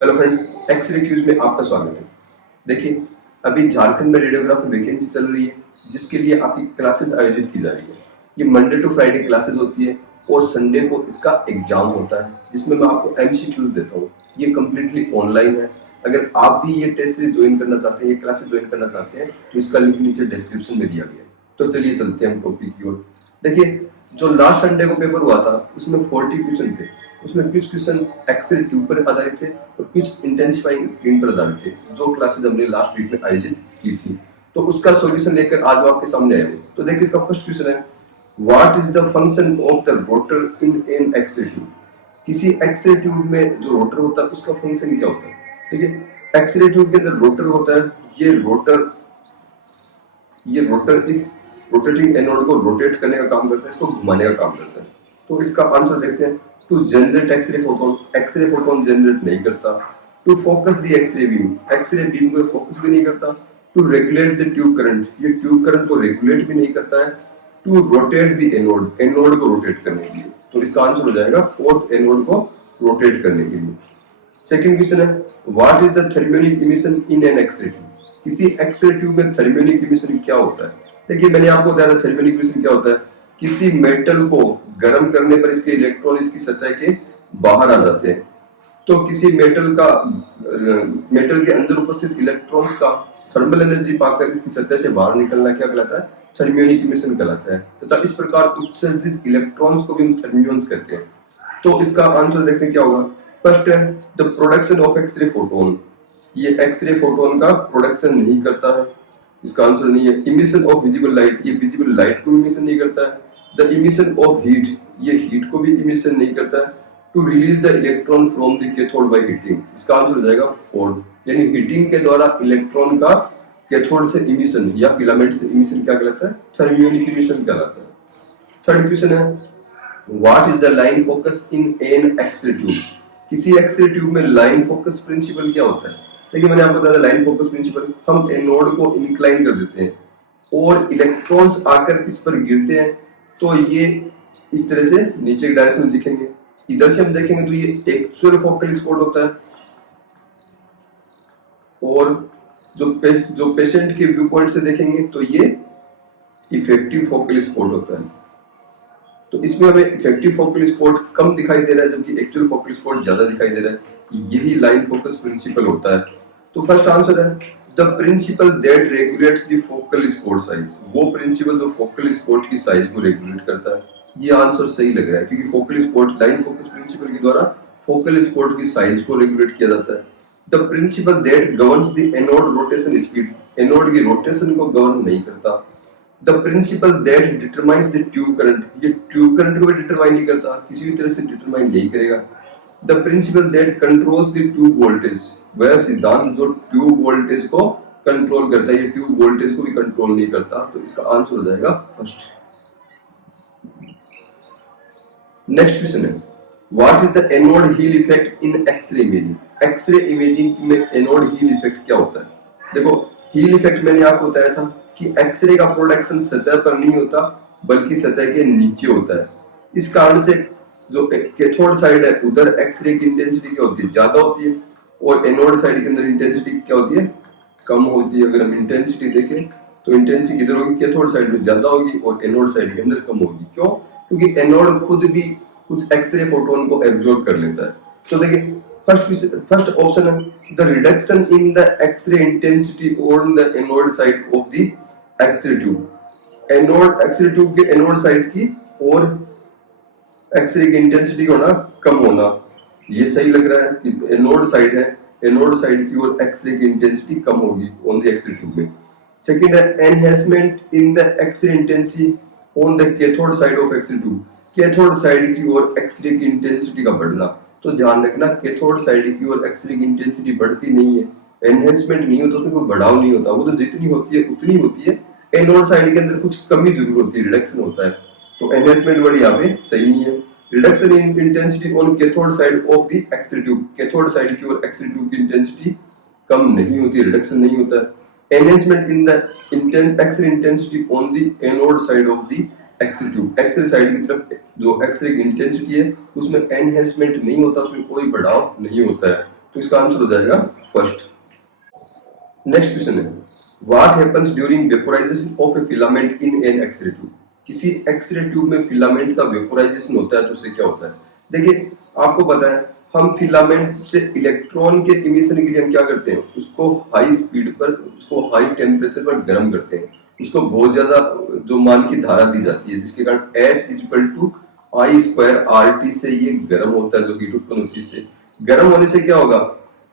Hello friends, x ray cues में आपका स्वागत है। देखिए, अभी झारखंड में रेडियोग्राफी वैकेंसी चल रही है, जिसके लिए आपकी क्लासेस आयोजित की जा रही है। ये मंडे टू फ्राइडे क्लासेस होती है और संडे को इसका एग्जाम होता है, जिसमें मैं आपको एमसीक्यूज देता हूँ। ये कम्प्लीटली ऑनलाइन है। अगर आप भी ये टेस्ट सीरीज ज्वाइन करना चाहते हैं, ये क्लासेस ज्वाइन करना चाहते हैं, तो इसका लिंक नीचे डिस्क्रिप्शन में दिया गया है। तो चलिए चलते हैं हम टॉपिक की ओर। देखिए, जो लास्ट संडे को पेपर हुआ था, उसमें 40 क्वेश्चन थे। उसमें कुछ क्वेश्चन एक्सेल ट्यूब पर आधारित थे और कुछ इंटेंसिफाइंग स्क्रीन पर आधारित थे, जो क्लासेस हमने लास्ट वीक में आयोजित की थी। तो उसका सॉल्यूशन लेकर आज वो आपके सामने आए। तो देखिए, इसका फर्स्ट क्वेश्चन है, what is the function of the rotor in an X-ray tube. किसी एक्सेल ट्यूब में जो रोटर होता है उसका फंक्शन क्या होता है। देखिए, एक्सेल ट्यूब के अंदर रोटर होता है। ये रोटर इस रोटेटिंग एनोड को रोटेट करने का काम करता है, इसको घुमाने का काम करता है। तो इसका आंसर देखते हैं। To generate X-ray photon generate नहीं करता। To focus the X-ray beam को फोकस भी नहीं करता। To regulate the tube current, ये ट्यूब करंट को रेगुलेट भी नहीं करता है। टू रोटेट द एनोड को रोटेट करने के लिए। तो इसका आंसर हो जाएगा फोर्थ, एनोड को रोटेट करने के लिए। सेकंड क्वेश्चन है, what is the thermionic emission in an X-ray tube. किसी एक्सरे ट्यूब में थर्मियोनिक इमिशन क्या होता है। देखिए, मैंने आपको बताया था थर्मियोनिक इमिशन क्या होता है। किसी मेटल को गर्म करने पर इसके इलेक्ट्रॉन इसकी सतह के बाहर आ जाते हैं। तो किसी मेटल के अंदर उपस्थित इलेक्ट्रॉन्स का थर्मल एनर्जी पाकर इसकी सतह से बाहर निकलना क्या कहलाता है, थर्मियोनिक इमिशन कहलाता है। तथा इस प्रकार उत्सर्जित इलेक्ट्रॉन्स को भी हम थर्मियोन्स कहते हैं। तो इसका आंसर देखते हैं क्या होगा। फर्स्ट है the production of X-ray photon, ये एक्सरे फोटोन का प्रोडक्शन नहीं करता है, इसका आंसर नहीं है। इमिशन ऑफ विजिबल लाइट, ये विजिबल लाइट को इमिशन नहीं करता है। द इमिशन ऑफ हीट, ये हीट को भी इमिशन नहीं करता है। To release the electron from the cathode by heating, इसका आंसर हो जाएगा फोर्थ, यानी हीटिंग के द्वारा इलेक्ट्रॉन का कैथोड से इमिशन या फिलामेंट से इमिशन क्या कहलाता है, थर्मियोनिक इमिशन कहलाता है। थर्ड क्वेश्चन है, what is the line focus in an X-ray tube. किसी एक्सरे ट्यूब में लाइन फोकस प्रिंसिपल क्या होता है। देखिए, मैंने आपको बताया लाइन फोकस प्रिंसिपल, हम एनोड को इंक्लाइन कर देते हैं और इलेक्ट्रॉन्स आकर इस पर गिरते हैं, तो ये इस तरह से नीचे की डायरेक्शन में दिखेंगे। इधर से हम देखेंगे तो ये एक्चुअल फोकल स्पॉट होता है, और जो पेशेंट के व्यू पॉइंट से देखेंगे तो ये इफेक्टिव फोकल स्पॉट होता है। तो इसमें हमें इफेक्टिव फोकल स्पॉट कम दिखाई दे रहा है, जबकि एक्चुअल फोकल स्पॉट ज्यादा दिखाई दे रहा है। यही लाइन फोकस प्रिंसिपल होता है। तो फर्स्ट आंसर है the principle that regulates the focal spot size, वो प्रिंसिपल जो फोकल स्पॉट की साइज को रेगुलेट करता है। ये आंसर सही लग रहा है, क्योंकि focal spot line focus principle के द्वारा फोकल स्पॉट की साइज को रेगुलेट किया जाता है। The principle that governs the anode rotation speed, anode की रोटेशन को गवर्न नहीं करता। The principle that determines the tube current, ये ट्यूब करंट को भी डिटरमाइन नहीं करता, किसी भी तरह से डिटरमाइन नहीं करेगा। The principle that controls the tube voltage, वह सिद्धांत जो ट्यूब वोल्टेज को कंट्रोल करता है, ये ट्यूब वोल्टेज को भी कंट्रोल नहीं करता। तो इसका आंसर हो जाएगा फर्स्ट। नेक्स्ट क्वेश्चन है, what is the anode heel effect in X-ray imaging. X-ray imaging में एनोड हील इफेक्ट क्या होता है। देखो, हील इफेक्ट मैंने आपको बताया था कि एक्सरे का प्रोडक्शन सतह पर नहीं होता, बल्कि सतह के नीचे होता है। इस कारण से जो कैथोड साइड है उधर एक्सरे की इंटेंसिटी क्या होती है, ज्यादा होती है, और एनोड साइड के अंदर इंटेंसिटी क्या होती है, कम होती है। अगर हम इंटेंसिटी देखें तो इंटेंसिटी किधर होगी, कैथोड साइड में ज्यादा होगी और एनोड साइड के अंदर कम होगी। क्यों, क्योंकि एनोड खुद भी कुछ एक्सरे फोटोन को एब्जॉर्ब कर लेता है। तो देखिए, फर्स्ट ऑप्शन है the reduction in the X-ray intensity on the anode side of the x ray tube. Anode X-ray tube के एनोड साइड की और एक्सरे की इंटेंसिटी का होना कम होना, ये सही लग रहा है कि एनोड साइड है, एनोड साइड की और एक्सरे की इंटेंसिटी कम होगी ऑन द एक्सरे ट्यूब में। सेकंड है enhancement in the X-ray intensity on the cathode side of X-ray tube, cathode side की ओर एक्सरे की इंटेंसिटी का बढ़ना। तो ध्यान रखना, कैथोड साइड की ओर एक्सरे की इंटेंसिटी बढ़ती नहीं है, एनहेंसमेंट नहीं होता, उसमें कोई बढ़ाव नहीं होता, वो तो जितनी होती है उतनी होती है। एनोड साइड के अंदर कुछ कमी जरूर होती है, रिडक्शन होता है। तो एनहेंसमेंट वर्ड यहाँ पे सही नहीं है। Reduction in intensity on cathode side of the x ray tube, cathode side की ओर एक्सरे ट्यूब की इंटेंसिटी कम नहीं होती, रिडक्शन नहीं होता है। Enhancement in the X-ray intensity on the anode side of the x ray tube, X-ray side की तरफ जो एक्सरे की इंटेंसिटी है उसमें एनहेंसमेंट नहीं होता, उसमें कोई बढ़ाव नहीं होता है। तो इसका आंसर हो जाएगा फर्स्ट। नेक्स्ट क्वेश्चन है what happens during vaporisation of a filament in an X-ray tube. किसी एक्स-रे ट्यूब में फिलामेंट का वेपोराइजेशन होता है तो उससे क्या होता है। देखिए आपको पता है हम फिलामेंट से इलेक्ट्रॉन के इमिशन के लिए हम क्या करते हैं, उसको हाई स्पीड पर, उसको हाई टेम्परेचर पर गर्म करते हैं, उसको बहुत ज्यादा जो मान की धारा दी जाती है जिसके कारण H equal to I square R T से ये गर्म होता है, जो हीट उत्पन्न होती है। इससे गर्म होने से क्या होगा,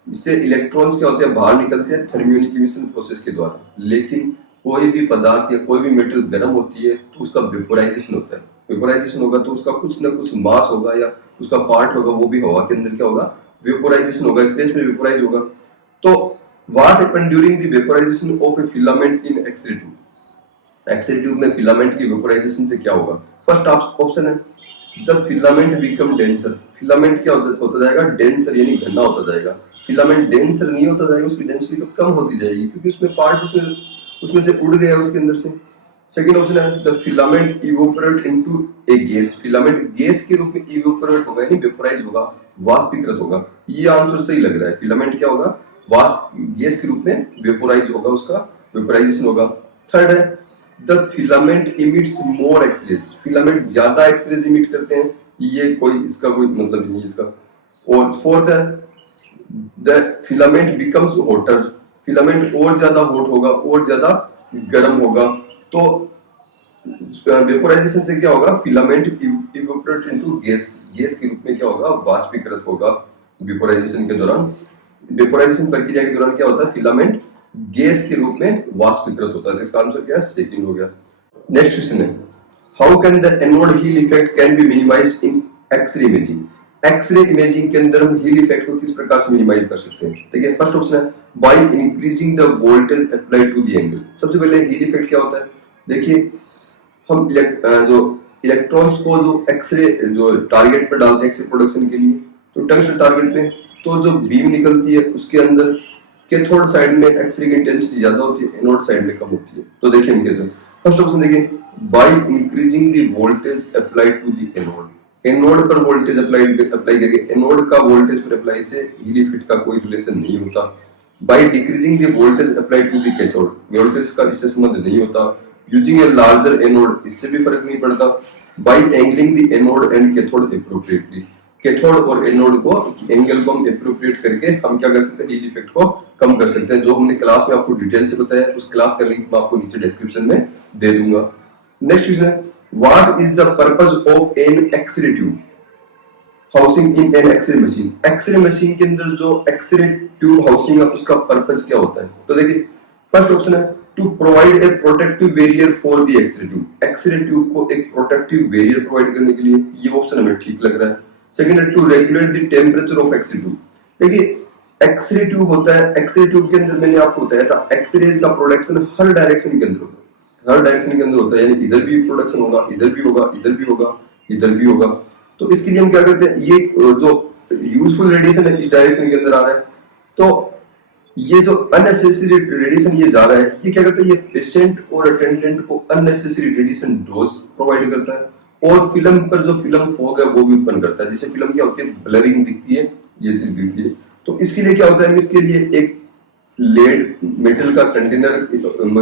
इससे इलेक्ट्रॉन्स क्या होते हैं बाहर निकलते हैं थर्मियोनिक इमिशन प्रोसेस के द्वारा। लेकिन कोई भी पदार्थ या कोई भी मेटल गर्म होती है तो उसका वेपोराइजेशन होता है। वेपोराइजेशन होगा तो उसका कुछ ना कुछ मास होगा या उसका पार्ट होगा, वो भी हवा के अंदर क्या होगा, वेपोराइजेशन होगा, स्पेस में वेपोराइज होगा। तो what happened during the vaporisation of a filament in X-ray tube. X-ray tube में फिलामेंट की वेपोराइजेशन से क्या होगा। फर्स्ट ऑप्शन है the filament become denser. Filament क्या होता जाएगा, डेंसर यानी घना होता जाएगा। फिलामेंट डेंसर नहीं होता जाएगा, उसकी डेंसिटी तो कम होती जाएगी क्योंकि उसमें पार्ट उसमें से उड़ गया उसके अंदर से। सेकंड ऑप्शन है the filament evaporate into a gas. Filament gas के रूप में इवोपोरेट होगा यानी वेपोराइज होगा, वाष्पीकृत होगा। ये आंसर सही लग रहा है, फिलामेंट क्या होगा, वाष्प गैस के रूप में वेपोराइज होगा, उसका वेपोराइजेशन होगा। थर्ड है the filament emits more X-rays. Filament ज्यादा एक्सरेज इमिट करते हैं, ये कोई इसका कोई मतलब नहीं है इसका। और फोर्थ है the filament becomes hotter. Filament और ज्यादा हॉट होगा और ज्यादा गर्म होगा। तो वेपोराइजेशन से क्या होगा, filament evaporate into gas, gas के रूप में क्या होगा, वाष्पीकृत होगा। वेपोराइजेशन के दौरान, वेपोराइजेशन प्रक्रिया के दौरान क्या होता है, फिलामेंट गैस के रूप में वाष्पीकृत होता है। इसका आंसर क्या है, सेकंड हो गया। नेक्स्ट क्वेश्चन है how can the anode heel effect can be minimised in X-ray imaging. X-ray imaging के अंदर हम हील इफेक्ट को किस प्रकार से मिनिमाइज कर सकते हैं। देखिए फर्स्ट ऑप्शन है by increasing the voltage applied to the angle. सबसे पहले हील इफेक्ट क्या होता है, देखिए हम जो इलेक्ट्रॉन्स को जो एक्स-रे जो टारगेट पर डालते हैं एक्स-रे प्रोडक्शन के लिए, तो टंगस्टन टारगेट पे तो जो बीम निकलती है उसके अंदर कैथोड साइड में एक्स-रे की इंटेंसिटी ज्यादा होती है, एनोड साइड में कम होती है। तो देखिए हम कैसे, फर्स्ट ऑप्शन देखिए by increasing the voltage applied to the anode. Anode पर वोल्टेज अप्लाई करके, एनोड का वोल्टेज पर अप्लाई से हील इफेक्ट का कोई रिलेशन नहीं होता। By decreasing the voltage applied to the cathode, voltage का इससे संबंध नहीं होता। यूजिंग ए लार्जर एनोड, इससे भी फर्क नहीं पड़ता। By angling the anode and cathode appropriately, cathode और एनोड को एंगल को हम एप्रोप्रिएट करके हम क्या कर सकते हैं, हील इफेक्ट को कम कर सकते हैं। जो हमने क्लास में आपको डिटेल से बताया, उस क्लास का लिंक मैं आपको नीचे डिस्क्रिप्शन में दे दूंगा। नेक्स्ट क्वेश्चन है what is the purpose of an X-ray tube housing in an X-ray machine. X-ray machine के अंदर जो एक्स-रे ट्यूब हाउसिंग है उसका पर्पस क्या होता है। तो देखिए फर्स्ट ऑप्शन है to provide a protective barrier for the X-ray tube. X-ray tube को एक प्रोटेक्टिव बैरियर प्रोवाइड करने के लिए, ये ऑप्शन हमें ठीक लग रहा है। सेकंड है to regulate the temperature of X-ray tube. देखिए एक्स-रे ट्यूब होता है, एक्स-रे ट्यूब के अंदर मैंने आपको बताया था एक्स-रेज का प्रोडक्शन हर डायरेक्शन के अंदर होता है, हर डायरेक्शन के अंदर होता है, यानी इधर भी प्रोडक्शन होगा, इधर भी होगा, इधर भी होगा, इधर भी होगा। तो इसके लिए हम क्या करते हैं, ये जो यूजफुल रेडिएशन है इस डायरेक्शन के अंदर आ रहा है, तो ये जो अननेसेसरी रेडिएशन ये जा रहा है, ये क्या करता है, ये पेशेंट और अटेंडेंट को अननेसेसरी रेडिएशन डोज प्रोवाइड करता है। और फिल्म पर जो फिल्म फॉग है वो भी उत्पन्न करता है, जिससे फिल्म क्या होती है, ब्लरिंग दिखती है, ये चीज दिखती है। तो इसके लिए क्या होता है, इसके लिए एक लेड मेटल का कंटेनर,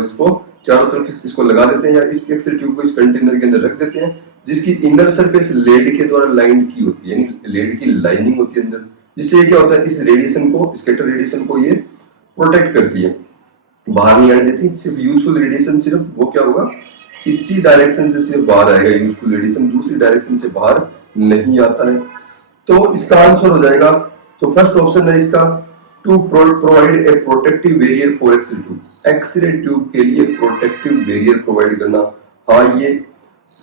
इसको चारों तरफ इसको लगा देते हैं या इस एक्स-रे ट्यूब को इस कंटेनर के अंदर रख देते हैं, जिसकी इनर सरफेस लेड के द्वारा लाइंड की होती है, यानी लेड की लाइनिंग होती है अंदर, जिससे क्या होता है, इस रेडिएशन को, स्कैटर रेडिएशन को ये प्रोटेक्ट करती है, बाहर नहीं आने देती। सिर्फ यूजफुल रेडिएशन सिर्फ वो क्या होगा, इसी डायरेक्शन से सिर्फ बाहर आएगा यूजफुल रेडिएशन, दूसरी डायरेक्शन से बाहर नहीं आता है। तो इसका आंसर हो जाएगा, तो फर्स्ट ऑप्शन है इसका to provide a protective barrier for X-ray tube. X-ray tube के लिए प्रोटेक्टिव बैरियर प्रोवाइड करना, हाँ ये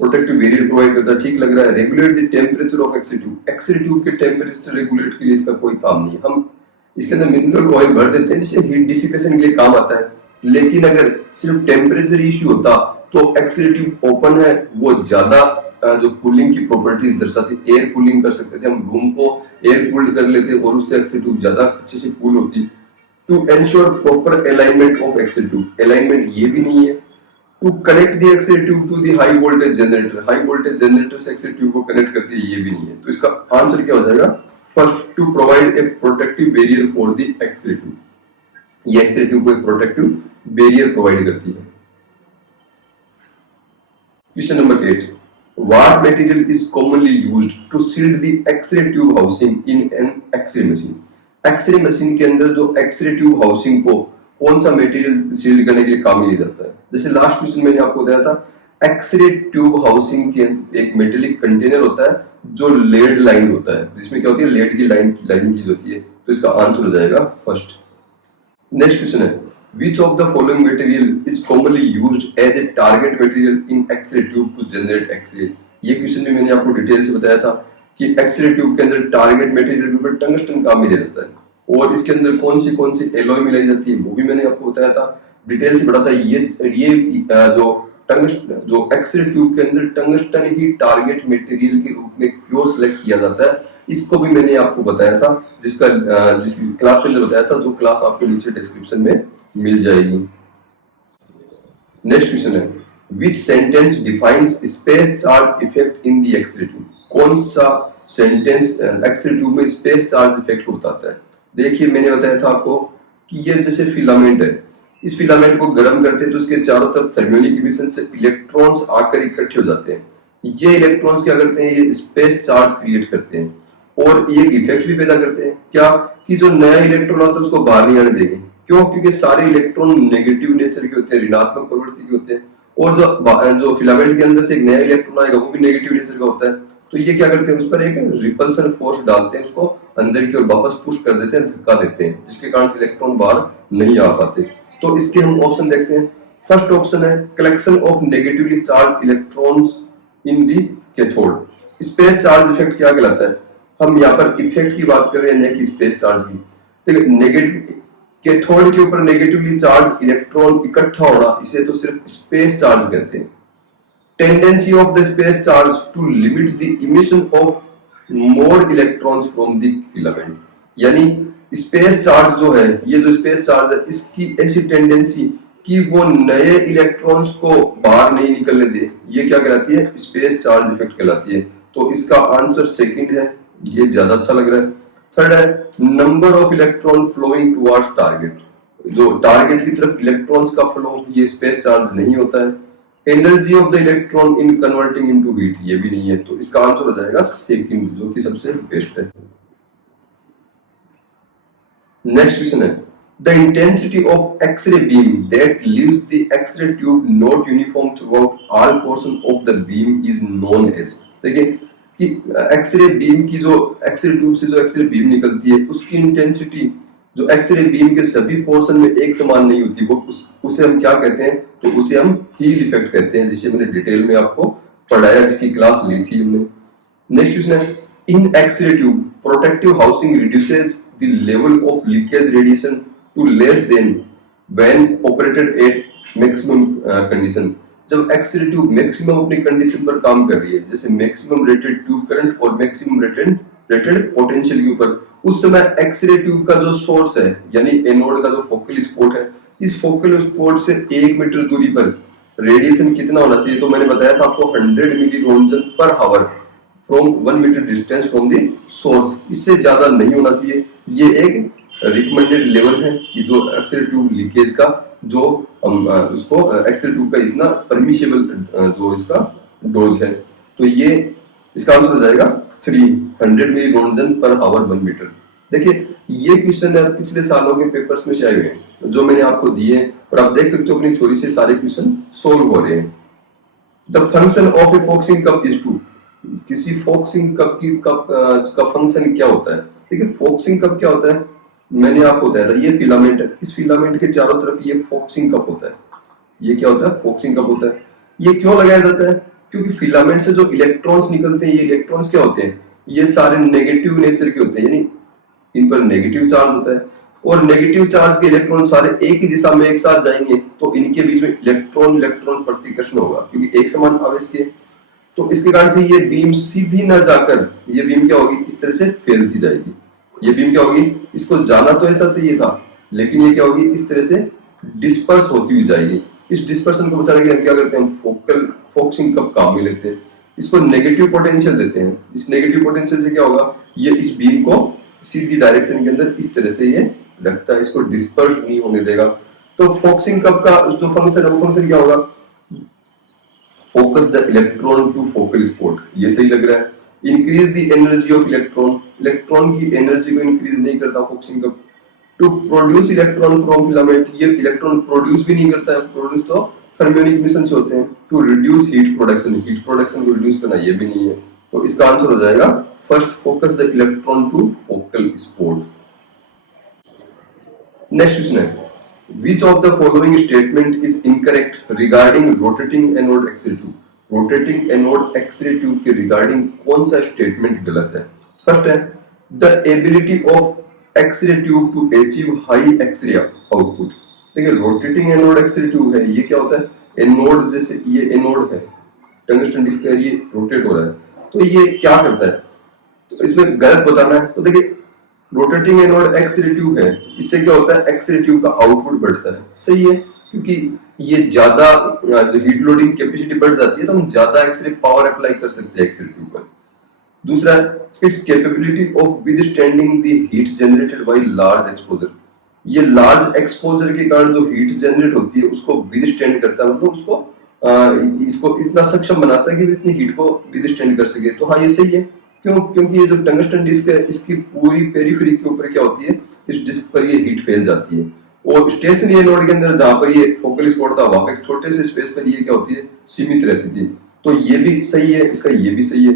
प्रोटेक्टिव बैरियर प्रोवाइड करता है, ठीक लग रहा है। Regulate the temperature of X-ray tube. X-ray tube के टेंपरेचर रेगुलेट के लिए इसका कोई काम नहीं है। हम इसके अंदर मिनरल ऑयल भर देते हैं जिससे हीट डिसिपेशन के लिए काम आता है, लेकिन अगर सिर्फ टेम्परेचर इश्यू होता तो एक्स-रे ट्यूब ओपन है, वो ज्यादा जो कूलिंग की प्रॉपर्टीज दर्शाती, एयर कूलिंग कर सकते थे, हम रूम को एयर कूल्ड कर लेते और उससे एक्स-रे ट्यूब ज्यादा अच्छे से कूल होती। To ensure proper alignment of X-ray tube, alignment ये भी नहीं है। To connect the X-ray tube to the high voltage generator, high voltage generator से एक्स-रे ट्यूब को कनेक्ट करती है, ये भी नहीं है। तो इसका आंसर क्या हो जाएगा, first to provide a protective barrier for the X-ray tube, ये एक्स-रे ट्यूब को एक प्रोटेक्टिव बैरियर प्रोवाइड करती है। Question number 8, what material is commonly used to shield the X-ray tube housing in an X-ray machine? X-ray machine के अंदर जो X-ray tube housing को कौन सा मटेरियल शील्ड करने के लिए काम लिया जाता है? जैसे लास्ट क्वेश्चन मैंने आपको बताया था, X-ray tube housing के एक मेटेलिक कंटेनर होता है जो लेड लाइन होता है, जिसमें क्या होती है, लेड की लाइनिंग की होती है। तो इसका आंसर हो जाएगा फर्स्ट। नेक्स्ट क्वेश्चन है, which of the following material is commonly used as a target material in X-ray tube to generate X-rays? ये क्वेश्चन भी मैंने आपको डिटेल से बताया था कि X-ray ट्यूब के अंदर टारगेट मटेरियल के ऊपर टंगस्टन काम मिला जाता है, और इसके अंदर कौन सी एलॉय मिलाई जाती है वो भी मैंने आपको बताया था, डिटेल से बताया था। ये जो एक्स-रे ट्यूब के अंदर टंगस्टन ही टारगेट मटेरियल के रूप में क्यों सिलेक्ट किया जाता है, इसको भी मैंने आपको बताया था, जिसकी क्लास के अंदर बताया था, जो क्लास आपको नीचे डिस्क्रिप्शन में मिल जाएगी। नेक्स्ट क्वेश्चन है, which sentence defines space charge effect in the X-ray tube? कौन सा सेंटेंस एक्स-रे ट्यूब में स्पेस चार्ज इफेक्ट को बताता है? देखिए मैंने बताया था आपको कि ये जैसे फिलामेंट है, इस फिलामेंट को गर्म करते हैं तो इसके चारों तरफ थर्मियोनिक इमिशन से इलेक्ट्रॉन्स आकर इकट्ठे हो जाते हैं। ये इलेक्ट्रॉन्स क्या करते हैं, ये स्पेस चार्ज क्रिएट करते हैं और ये एक इफेक्ट भी पैदा करते हैं, क्या कि जो नया इलेक्ट्रॉन होता है उसको बाहर नहीं आने देंगे। क्यों? क्योंकि सारे इलेक्ट्रॉन नेगेटिव नेचर के होते हैं, ऋणात्मक प्रवृत्ति के होते हैं, और जो फिलामेंट के अंदर से एक नया इलेक्ट्रॉन आएगा वो भी नेगेटिव नेचर का होता है। तो ये क्या करते हैं, उस पर एक रिपल्सन फोर्स डालते हैं, उसको अंदर की ओर वापस पुश कर देते हैं, धक्का देते हैं, जिसके कारण से इलेक्ट्रॉन बाहर नहीं आ पाते। तो इसके हम ऑप्शन देखते हैं। फर्स्ट ऑप्शन है collection of negatively charge electrons in the cathode. Space charge effect क्या कहलाता है? हम यहाँ पर इफेक्ट की बात कर रहे हैं, कि स्पेस चार्ज की। देखिए नेगेटिव कैथोड के ऊपर नेगेटिवली चार्ज इलेक्ट्रॉन इकट्ठा होना, इसे तो सिर्फ स्पेस चार्ज कहते हैं। Tendency of the space charge to limit the emission of more electrons from the filament, यानी स्पेस चार्ज जो है, ये जो स्पेस चार्ज है, इसकी ऐसी टेंडेंसी कि वो नए इलेक्ट्रॉन्स को बाहर नहीं निकलने दे, ये क्या कहलाती है? स्पेस चार्ज इफेक्ट कहलाती है। तो इसका आंसर सेकंड है, ये ज्यादा अच्छा लग रहा है। थर्ड है number of electron flowing towards target. जो टारगेट की तरफ इलेक्ट्रॉन्स का फ्लो, ये स्पेस चार्ज नहीं होता है। Energy of the electron in converting into heat, ये भी नहीं है। तो इसका आंसर हो जाएगा सेकंड, जो कि सबसे बेस्ट है। नेक्स्ट क्वेश्चन है the intensity of X-ray beam that leaves the X-ray tube not uniform throughout all portion of the beam is known as. देखिए कि एक्स-रे बीम की जो एक्स-रे ट्यूब से जो एक्स-रे बीम निकलती है, उसकी इंटेंसिटी जो एक्स-रे बीम के सभी पोर्शन में एक समान नहीं होती, वो उसे हम क्या कहते हैं? तो उसे हम हील इफेक्ट कहते हैं, जिसे मैंने डिटेल में आपको पढ़ाया, जिसकी क्लास ली थी हमने। नेक्स्ट क्वेश्चन है in X-ray tube protective housing reduces the level of leakage radiation to less than when operated at maximum condition. जब एक्स-रे ट्यूब मैक्सिमम अपनी कंडीशन पर काम कर रही है, जैसे मैक्सिमम रेटेड ट्यूब करंट और मैक्सिमम रेटेड पोटेंशियल के ऊपर, उस समय एक्स-रे ट्यूब का जो सोर्स है, यानी एनोड का जो फोकल स्पॉट है, इस फोकल स्पॉट से 1 मीटर दूरी पर रेडिएशन कितना होना चाहिए? तो मैंने बताया था आपको 100 milli roentgen per hour from 1 metre distance from the source. इससे ज्यादा नहीं होना चाहिए। ये एक रिकमेंडेड लेवल है कि जो एक्स-रे ट्यूब लीकेज का जो हम उसको एक्स-रे ट्यूब का इतना परमिशिबल जो इसका डोज है। तो ये इसका आंसर हो जाएगा 300 मिली रोंटन पर आवर 1 मीटर। देखिए ये क्वेश्चन पिछले सालों के पेपर्स में से आए हुए हैं, जो मैंने आपको दिए, और आप देख सकते हो अपनी थ्योरी से सारे क्वेश्चन सोल्व हो रहे हैं। The function of a focusing cup is to, किसी फॉक्सिंग कप का फंक्शन क्या होता है? देखिए फॉक्सिंग कप क्या होता है, मैंने आपको बताया था, ये फिलामेंट है, इस फिलामेंट के चारों तरफ ये फॉक्सिंग कप होता है। ये क्या होता है? फॉक्सिंग कप होता है। ये क्यों लगाया जाता है? क्योंकि फिलामेंट से जो इलेक्ट्रॉन्स निकलते हैं, ये इलेक्ट्रॉन्स क्या होते हैं? ये सारे नेगेटिव नेचर के होते हैं, यानी इन पर नेगेटिव चार्ज होता है, और नेगेटिव चार्ज के इलेक्ट्रॉन सारे एक ही दिशा में एक साथ जाएंगे, तो इनके बीच में इलेक्ट्रॉन इलेक्ट्रॉन प्रतिकर्षण होगा, क्योंकि एक समान आवेश के। तो इसके कारण से ये बीम सीधी ना जाकर, ये बीम क्या होगी? इस तरह से फैलती जाएगी। ये बीम क्या होगी? इसको जाना तो ऐसा चाहिए था, लेकिन ये क्या होगी? इस तरह से डिस्पर्स होती हुई जाएगी। इस डिस्पर्सन को बचाने के लिए हम क्या करते हैं? फॉक्सिंग कप काम में लेते हैं, इसको नेगेटिव पोटेंशियल देते हैं। इस नेगेटिव पोटेंशियल से क्या होगा? ये इस बीम को सीधी डायरेक्शन के अंदर इस तरह से ये रखता है, इसको डिस्पर्स नहीं होने देगा। तो फोकसिंग कप का जो फंक्शन है वो फंक्शन क्या होगा, focus the electron to focal spot, ये सही लग रहा है। Increase the energy of electron, electron की एनर्जी को इंक्रीज नहीं करता focusing cup. To produce electron from filament, ये इलेक्ट्रॉन प्रोड्यूस भी नहीं करता है, प्रोड्यूस तो थर्मियोनिक मिशन से होते हैं। To reduce heat production, heat production को रिड्यूस करना, ये भी नहीं है। तो इसका आंसर हो जाएगा first, focus the electron to focal spot. Next question है, which of the following statement is incorrect regarding rotating anode X-ray tube? Rotating anode X-ray tube के रिगार्डिंग कौन सा स्टेटमेंट गलत है? फर्स्ट है, the ability of X-ray tube to achieve high X-ray output. देखिए rotating anode X-ray tube है, ये क्या होता है, एनोड जैसे ये एनोड है, टंगस्टन डिस्क है, ये रोटेट हो रहा है, तो ये क्या करता है, तो इसमें गलत बताना है। तो देखिए रोटेटिंग एनोड एक्सरे ट्यूब है, इससे क्या होता है, एक्सरे ट्यूब का आउटपुट बढ़ता है, सही है, क्योंकि ये ज्यादा जो हीट लोडिंग कैपेसिटी बढ़ जाती है तो हम ज्यादा एक्सरे पावर अप्लाई कर सकते हैं एक्सरे ट्यूब पर। दूसरा, it's capability of withstanding the heat generated by large exposure, ये लार्ज एक्सपोजर के कारण जो हीट जनरेट होती है उसको विदस्टैंड करता है, मतलब उसको इसको इतना सक्षम बनाता है कि इतनी हीट को विदस्टैंड कर सके। तो हाँ ये सही है, क्यों, क्योंकि ये जो टंगस्टन डिस्क है इसकी पूरी पेरिफेरी के ऊपर क्या होती है, इस डिस्क पर ये हीट फैल जाती है, और स्टेशनरी एनोड के अंदर जहां पर ये फोकल स्पॉट था वहां पे एक छोटे से स्पेस पर ये क्या होती है, सीमित रहती थी। तो ये भी सही है, इसका ये भी सही है।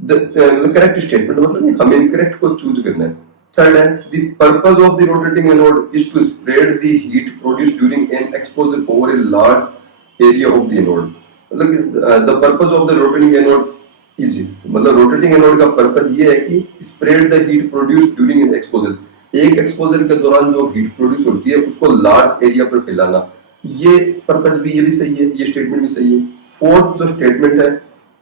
द करेक्ट स्टेटमेंट मतलब हमें इनकरेक्ट को चूज करना है। थर्ड है, the purpose of the rotating anode is to spread the heat produced during an exposure over a large area of the anode, मतलब the purpose of the rotating anode is, मतलब rotating anode का purpose ये है कि spread the heat produced during an exposure, एक exposure के दौरान जो हीट प्रोड्यूस होती है उसको लार्ज एरिया पर फैलाना, ये पर्पस भी, ये भी सही है, ये स्टेटमेंट भी सही है। फोर्थ जो स्टेटमेंट है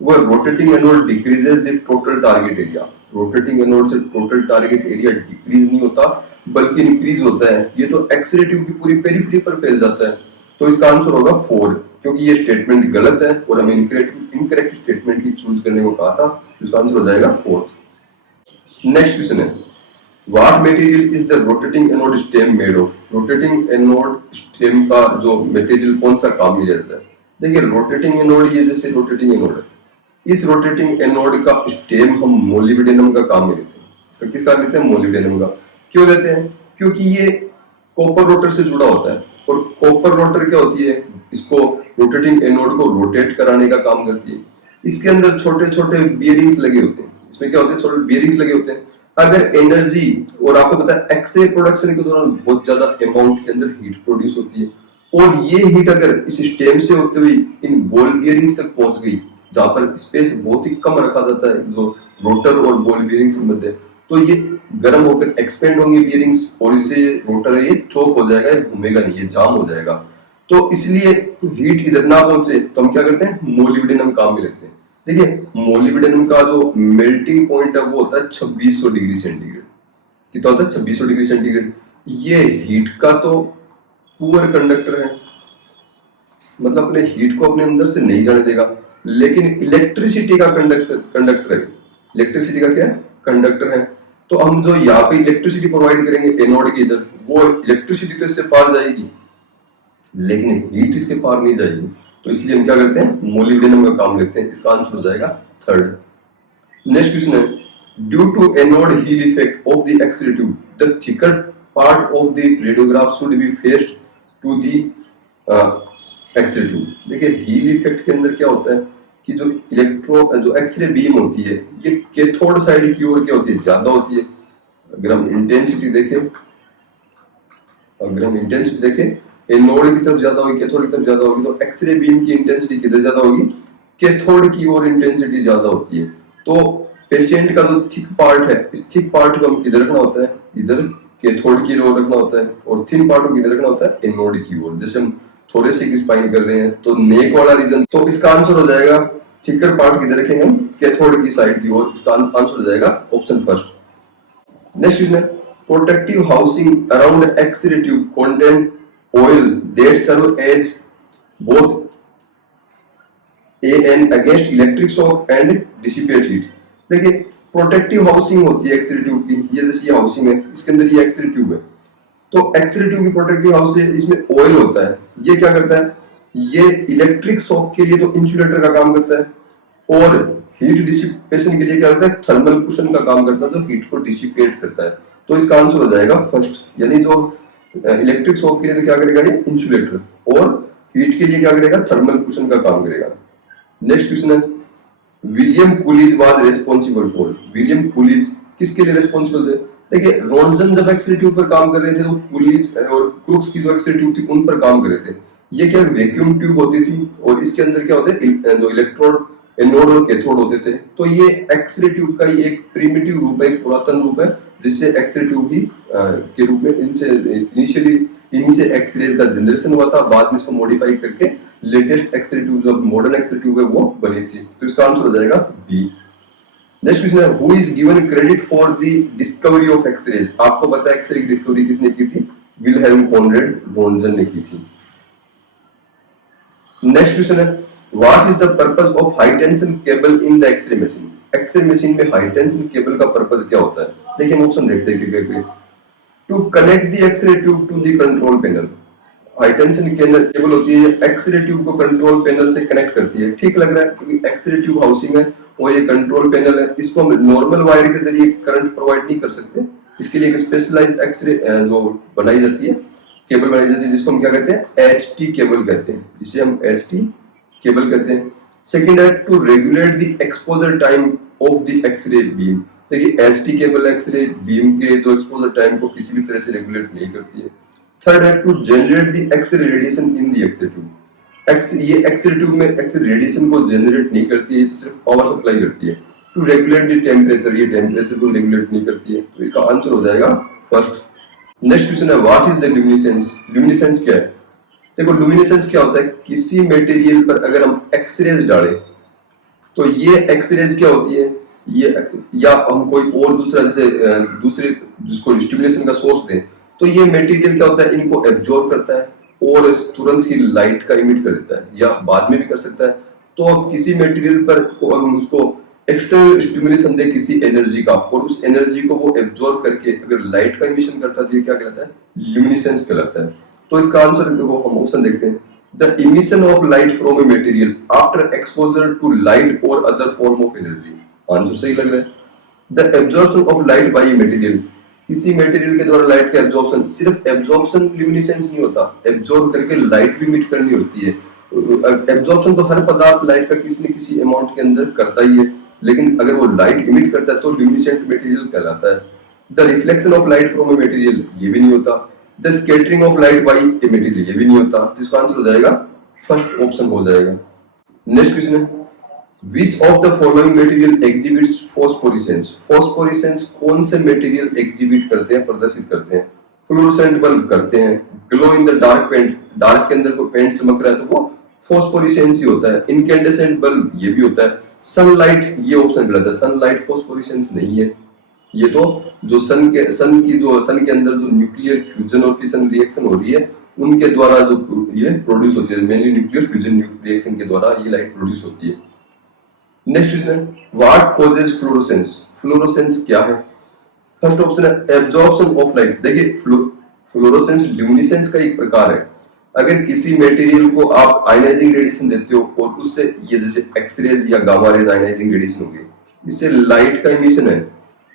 वो rotating anode decreases the total target area, rotating anode से टोटल टारगेट एरिया डिक्रीज नहीं होता बल्कि इंक्रीज होता है, ये तो एक्सरे ट्यूब की पूरी पेरिफेरी पर फैल जाता है। तो इसका आंसर होगा 4, क्योंकि ये स्टेटमेंट गलत है और हमें इनकरेक्ट स्टेटमेंट की चूज करने को कहा था, इसका आंसर हो जाएगा 4। नेक्स्ट क्वेश्चन है, What material is the rotating anode stem made of? Rotating anode stem का जो मटेरियल कौन सा काम में रहता है? देखिए रोटेटिंग एनोड, ये जैसे रोटेटिंग एनोड है, इस रोटेटिंग एनोड का स्टेम हम मोलिब्डेनम का काम में लेते हैं। इसका किसका लेते हैं? मोलिब्डेनम का। क्यों लेते हैं? क्योंकि ये कॉपर रोटर से जुड़ा होता है, और कॉपर रोटर क्या होती है, इसको रोटेटिंग एनोड को रोटेट कराने का काम करती है। इसके अंदर छोटे छोटे बियरिंग्स लगे होते हैं, इसमें क्या होते हैं, छोटे बियरिंग्स लगे होते हैं। अगर एनर्जी, और आपको पता है एक्सरे प्रोडक्शन के दौरान बहुत ज्यादा अमाउंट के अंदर हीट प्रोड्यूस होती है, और ये हीट अगर इस स्टेम से होते हुए इन बॉल बियरिंग्स तक पहुंच गई, जहां पर स्पेस बहुत ही कम रखा जाता है जो रोटर और बॉल बियरिंग्स के मध्य, तो ये गर्म होकर एक्सपेंड होंगे बियरिंग्स, और इससे रोटर है ये चोक हो जाएगा, घूमेगा नहीं, ये जाम हो जाएगा। तो इसलिए हीट इधर ना पहुंचे तो हम क्या करते हैं, मोलिब्डेनम काम में लेते हैं। देखिए मोलिब्डेनम का जो मेल्टिंग पॉइंट है वो होता है 2600 डिग्री सेंटीग्रेड। कितना होता है? 2600 डिग्री सेंटीग्रेड। ये हीट का तो पुअर कंडक्टर है, मतलब अपने हीट को अपने अंदर से नहीं जाने देगा, लेकिन इलेक्ट्रिसिटी का कंडक्टर है। इलेक्ट्रिसिटी का क्या है? कंडक्टर है। तो हम जो यहाँ पे इलेक्ट्रिसिटी प्रोवाइड करेंगे एनोड के इधर, वो इलेक्ट्रिसिटी तो इससे पार जाएगी लेकिन हीट इसके पार नहीं जाएगी, तो इसलिए हम क्या करते हैं, मोलिब्डेनम का काम लेते हैं। इसका आंसर हो जाएगा 3rd। नेक्स्ट क्वेश्चन है, due to anode heel effect of the x ray tube the thicker part of the radiograph should be faced to the x ray tube. देखिए हील इफेक्ट के अंदर क्या होता है कि जो एक्सरे बीम होती है ये कैथोड साइड की ओर क्या होती है, ज्यादा होती है। अगर हम इंटेंसिटी देखें एनोड की तरफ ज्यादा होगी, कैथोड की तरफ ज्यादा होगी, तो एक्सरे बीम की इंटेंसिटी किधर ज्यादा होगी, कैथोड की ओर इंटेंसिटी ज्यादा होती है। तो पेशेंट का जो थिक पार्ट है, इस थिक पार्ट को हम किधर रखना होता है, इधर कैथोड की ओर रखना होता है, और थिन पार्ट को किधर रखना होता है, एनोड की ओर। जैसे हम थोरेसिक स्पाइन कर रहे हैं तो नेक वाला रीजन, तो इसका आंसर हो जाएगा थिकर पार्ट किधर रखेंगे हम, कैथोड की साइड की ओर। इसका आंसर हो जाएगा ऑप्शन 1st। नेक्स्ट क्वेश्चन है, protective housing around X-ray tube contain oil that serve as both an against electric shock and dissipate heat। देखिए प्रोटेक्टिव हाउसिंग होती है एक्सरे ट्यूब की, ये जैसे ये हाउसिंग है, इसके अंदर ये एक्सरे ट्यूब है, तो एक्सरे ट्यूब की प्रोटेक्टिव हाउस है, इसमें ऑयल होता है, ये क्या करता है, ये इलेक्ट्रिक शॉक के लिए तो इंसुलेटर का काम करता है, और हीट डिसिपेशन के लिए क्या करता है, थर्मल कुशन का काम करता है, जो हीट को डिसिपेट करता है। तो इसका आंसर हो जाएगा फर्स्ट, यानी जो इलेक्ट्रिक शॉक के लिए तो क्या करेगा ये इंसुलेटर, और हीट के लिए क्या करेगा, थर्मल कुशन का काम करेगा। नेक्स्ट क्वेश्चन है, William Coolidge was responsible for, William Coolidge किसके लिए रिस्पांसिबल थे? देखिए रोन्सन जब एक्सरे ट्यूब पर काम कर रहे थे तो कूलिज और क्रूक्स की जो एक्सरे ट्यूब थी उन पर काम कर रहे थे। ये क्या वैक्यूम ट्यूब होती थी, और इसके अंदर क्या होते हैं, जो इलेक्ट्रोड एनोड और कैथोड होते थे। तो ये एक्सरे ट्यूब का ही एक प्रिमिटिव रूप है, एक पुरातन रूप है, जिससे एक्सरे ट्यूब ही के रूप में इनसे इनिशियली इन्हीं से एक्सरेज का जनरेशन हुआ था, बाद में इसको मॉडिफाई करके लेटेस्ट एक्सरे ट्यूब जो मॉडर्न एक्सरे ट्यूब है वो बनी थी। तो इसका आंसर हो जाएगा बी। नेक्स्ट क्वेश्चन है, who is given credit for the discovery of X-rays? आपको पता है एक्सरे की डिस्कवरी किसने की थी? विल्हेल्म कॉनराड रोन्सन ने की थी। नेक्स्ट क्वेश्चन है, what is the purpose of high tension cable in the x ray machine? X-ray machine में हाई टेंशन केबल का पर्पस क्या होता है? देखिए हम ऑप्शन देखते हैं। To connect the x ray tube to the control panel, high tension cable होती है, एक्सरे ट्यूब को कंट्रोल पैनल से कनेक्ट करती है। ठीक लग रहा है, क्योंकि एक्सरे ट्यूब हाउसिंग है और ये कंट्रोल पैनल है, इसको हम नॉर्मल वायर के जरिए करंट प्रोवाइड नहीं कर सकते, इसके लिए एक स्पेशलाइज्ड एक्सरे जो बनाई जाती है, केबल बनाई जाती है, जिसको हम क्या कहते हैं, एचटी केबल कहते हैं, जिसे हम एचटी केबल कहते हैं। सेकंड है, to regulate the exposure time of the X-ray beam. देखिए एचटी केबल एक्सरे बीम के जो एक्सपोजर टाइम को किसी भी तरह से रेगुलेट नहीं करती है। थर्ड है, to generate the X ray radiation in the x ray tube. ये एक्सरे ट्यूब में एक्सरे रेडिएशन को जनरेट नहीं करती है, सिर्फ पावर सप्लाई करती है। टू रेगुलेट द टेम्परेचर, ये टेम्परेचर को रेगुलेट नहीं करती है। तो इसका आंसर हो जाएगा फर्स्ट। नेक्स्ट क्वेश्चन है, what is the luminescence? Luminescence क्या है? देखो ल्यूमिनेसेंस क्या होता है, किसी मटेरियल पर अगर हम एक्सरेज डालें तो ये एक्सरेज क्या होती है, ये या हम कोई और दूसरा जैसे दूसरे जिसको स्टिमुलेशन का सोर्स दें, तो ये मटेरियल क्या होता है, इनको एब्जॉर्ब करता है और तुरंत ही लाइट का इमिट कर देता है, या बाद में भी कर सकता है। तो किसी मटेरियल पर अगर उसको एक्सटर्नल स्टिमुलेशन दे किसी एनर्जी का, और उस एनर्जी को वो एब्जॉर्ब करके अगर लाइट का इमिशन करता है तो ये क्या कहलाता है, ल्यूमिनेसेंस कहलाता है। तो इसका आंसर देखो हम ऑप्शन देखते हैं, the emission of light from a material after exposure to light और other form of energy. Answer सही लग रहा है। The absorption of light by a material, किसी मटेरियल के द्वारा लाइट का एब्जॉर्प्शन, सिर्फ एब्जॉर्प्शन ल्यूमिनेसेंस नहीं होता, एब्जॉर्ब करके लाइट भी इमिट करनी होती है। एब्जॉर्प्शन तो हर पदार्थ लाइट का किसी न किसी अमाउंट के अंदर करता ही है, लेकिन अगर वो लाइट इमिट करता है तो ल्यूमिनेसेंट मटेरियल कहलाता है। The reflection of light from a material, ये भी नहीं होता। The scattering of light by a material, ये भी नहीं होता। जिसका आंसर हो जाएगा फर्स्ट ऑप्शन हो जाएगा। नेक्स्ट क्वेश्चन है, Which of the following material exhibits phosphorescence? Phosphorescence कौन से मटेरियल एग्जिबिट करते हैं, प्रदर्शित करते हैं? फ्लोरोसेंट बल्ब करते हैं। Glow in the dark paint, dark के अंदर कोई पेंट चमक रहा है तो वो फोस्फोरेसेंस ही होता है। इनकैंडेसेंट बल्ब, ये भी होता है। सनलाइट, ये ऑप्शन गलत है, सनलाइट फोस्फोरेसेंस नहीं है। ये तो जो सन के अंदर जो न्यूक्लियर फ्यूजन और फिशन रिएक्शन हो रही है उनके द्वारा जो ये प्रोड्यूस होती है, मेनली न्यूक्लियर फ्यूजन रिएक्शन के द्वारा ये लाइट प्रोड्यूस होती है। नेक्स्ट क्वेश्चन है, व्हाट कॉजेज फ्लोरोसेंस? फ्लोरोसेंस क्या है? फर्स्ट ऑप्शन है एब्जॉर्प्शन ऑफ लाइट। देखिए फ्लोरोसेंस ल्यूमिनेसेंस का एक प्रकार है। अगर किसी मटेरियल को आप आयनाइजिंग रेडिएशन देते हो और उससे ये जैसे एक्सरेज या गामा रेज आयनाइजिंग रेडिएशन होगी, इससे लाइट का इमिशन है।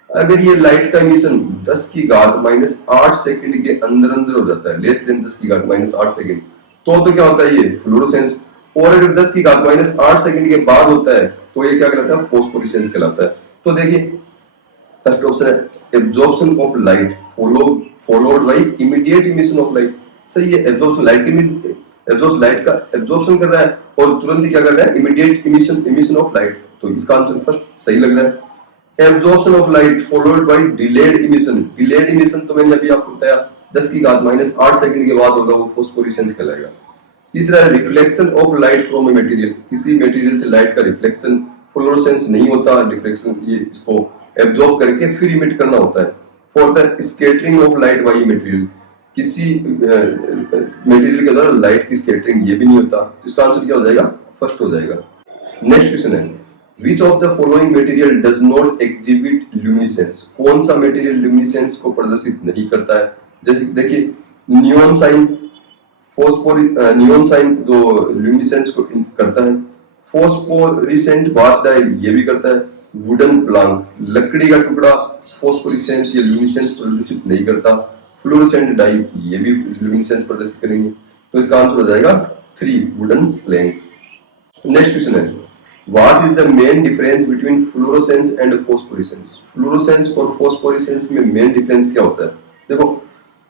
अगर ये लाइट का इमिशन 10 की घात -8 सेकंड के अंदर अंदर हो जाता है, लेस देन 10 की घात -8 सेकंड, तो क्या होता है ये फ्लोरोसेंस। और अगर 10 की घात -8 सेकंड के बाद होता है तो ये क्या कहलाता है, फोस्फोरेसेंस कहलाता है। तो देखिए फर्स्ट ऑप्शन है absorption of light followed by immediate emission of light. सही है, एब्जॉर्प्शन लाइट का एब्जॉर्प्शन कर रहा है और तुरंत ही क्या कर रहा है, इमीडिएट इमिशन ऑफ लाइट। तो इसका आंसर फर्स्ट सही लग रहा है। Absorption of light followed by delayed emission, delayed emission तो मैंने अभी आपको बताया 10 की घात -8 सेकंड के बाद होगा, वो फोस्फोरेसेंस कहलाएगा। तीसरा है reflection of light from a material, किसी मटेरियल से लाइट का रिफ्लेक्शन, फ्लोरोसेंस नहीं होता, रिफ्लेक्शन ये इसको एब्जॉर्ब करके फिर इमिट करना होता है। फोर्थ है scattering of light by material, किसी मटेरियल के द्वारा लाइट की स्कैटरिंग, ये भी नहीं होता। इसका आंसर क्या हो जाएगा, फर्स्ट हो जाएगा। नेक्स्ट क्वेश्चन है, which of the following material does not exhibit luminescence, कौन सा मटेरियल ल्यूमिनेसेंस को प्रदर्शित नहीं करता है? जैसे देखिए नियॉन साइन, नियॉन साइन जो ल्यूमिनेसेंस को करता है, फॉस्फोरिसेंट वाच डायल ये भी करता है, वुडन प्लांक लकड़ी का टुकड़ा फॉस्फोरिसेंस या ल्यूमिनेसेंस प्रदर्शित नहीं करता, फ्लोरोसेंट डाई ये भी ल्यूमिनेसेंस प्रदर्शित करेंगे। तो इसका आंसर हो जाएगा 3 वुडन प्लैंक। नेक्स्ट क्वेश्चन है what is the main difference between fluorescence and phosphorescence, fluorescence और फॉस्फोरिसेंस में मेन डिफरेंस क्या होता है? देखो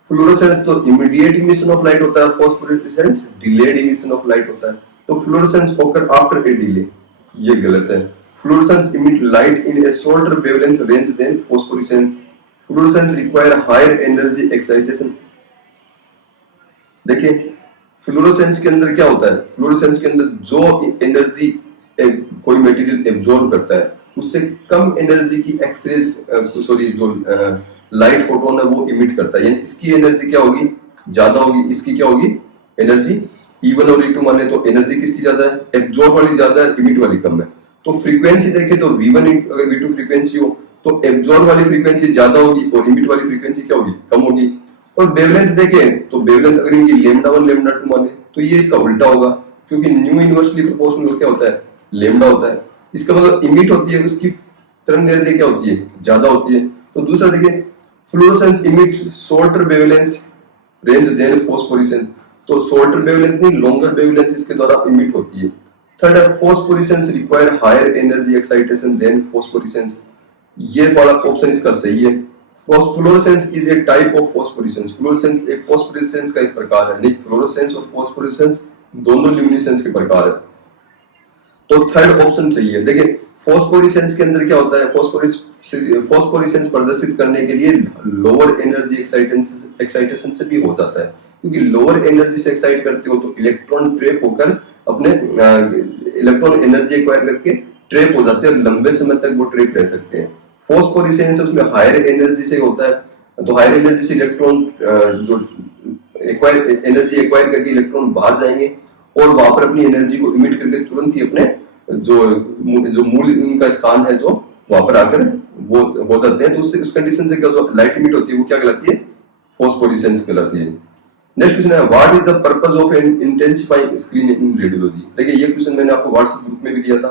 फ्लोरोसेंस तो इमीडिएट इमिशन ऑफ लाइट होता है, फॉस्फोरिसेंस डिलेड इमिशन ऑफ लाइट होता है। तो फ्लोरोसेंस ओकर आफ्टर ए डिले, ये गलत है। Fluorescence emit light in a shorter wavelength range than phosphorescence. Fluorescence require higher energy excitation. देखिए फ्लोरोसेंस के अंदर क्या होता है, फ्लोरोसेंस के अंदर जो एनर्जी कोई मटेरियल एब्जॉर्ब करता है उससे कम एनर्जी की एक्सरे जो लाइट फोटोन है वो इमिट करता है, यानी इसकी एनर्जी क्या होगी, ज्यादा होगी, इसकी क्या होगी एनर्जी, E1 और E2 माने तो एनर्जी किसकी ज्यादा है, एब्जॉर्ब वाली ज्यादा है, इमिट वाली कम है। तो फ्रीक्वेंसी देखें तो V1 अगर V2 फ्रीक्वेंसी हो तो एब्जॉर्ब वाली फ्रीक्वेंसी ज्यादा होगी और इमिट वाली फ्रीक्वेंसी क्या होगी, कम होगी। और वेवलेंथ देखें तो वेवलेंथ अगर इनकी लैम्डा 1 लैम्डा 2 माने तो ये इसका उल्टा होगा, क्योंकि न्यू इनवर्सली प्रोपोर्शनल क्या होता है, लैम्डा होता है। इसका मतलब इमिट होती है उसकी तरंग दैर्ध्य क्या होती है, ज्यादा होती है। तो दूसरा देखिए fluorescence emit shorter wavelength range than phosphorescence, तो शॉर्टर वेवलेंथ नहीं लॉन्गर वेवलेंथ इसके द्वारा इमिट होती है। थर्ड है phosphorescence require higher energy excitation than phosphorescence, ये वाला ऑप्शन इसका सही है। Fluorescence is a type of phosphorescence, fluorescence एक फॉस्फोरेसेंस का एक प्रकार है, नहीं फ्लोरोसेंस और फॉस्फोरेसेंस दोनों ल्यूमिनेसेंस के प्रकार है। तो थर्ड ऑप्शन सही है। देखिए फॉस्फोरेसेंस के अंदर क्या होता है, फॉस्फोरेसेंस प्रदर्शित करने के लिए लोअर एनर्जी एक्साइटेशन से भी हो जाता है, क्योंकि लोअर एनर्जी से एक्साइट करते हो तो इलेक्ट्रॉन ट्रैप होकर अपने इलेक्ट्रॉन एनर्जी एक्वायर करके ट्रैप हो जाते हैं और लंबे समय तक वो ट्रैप रह सकते हैं। फॉस्फोरेसेंस उसमें हायर एनर्जी से होता है, तो हायर एनर्जी से इलेक्ट्रॉन जो एनर्जी एक्वायर करके इलेक्ट्रॉन बाहर जाएंगे और वहां पर अपनी एनर्जी को इमिट करके तुरंत ही अपने जो मूल उनका स्थान है जो वहां पर आकर वो हो जाते हैं। तो उससे उस कंडीशन से क्या जो लाइट इमिट होती है वो क्या कहलाती है, फॉस्फोरेसेंस कहलाती है। नेक्स्ट क्वेश्चन है what is the purpose of an intensifying screen in radiology. देखिए ये क्वेश्चन मैंने आपको व्हाट्सएप ग्रुप में भी दिया था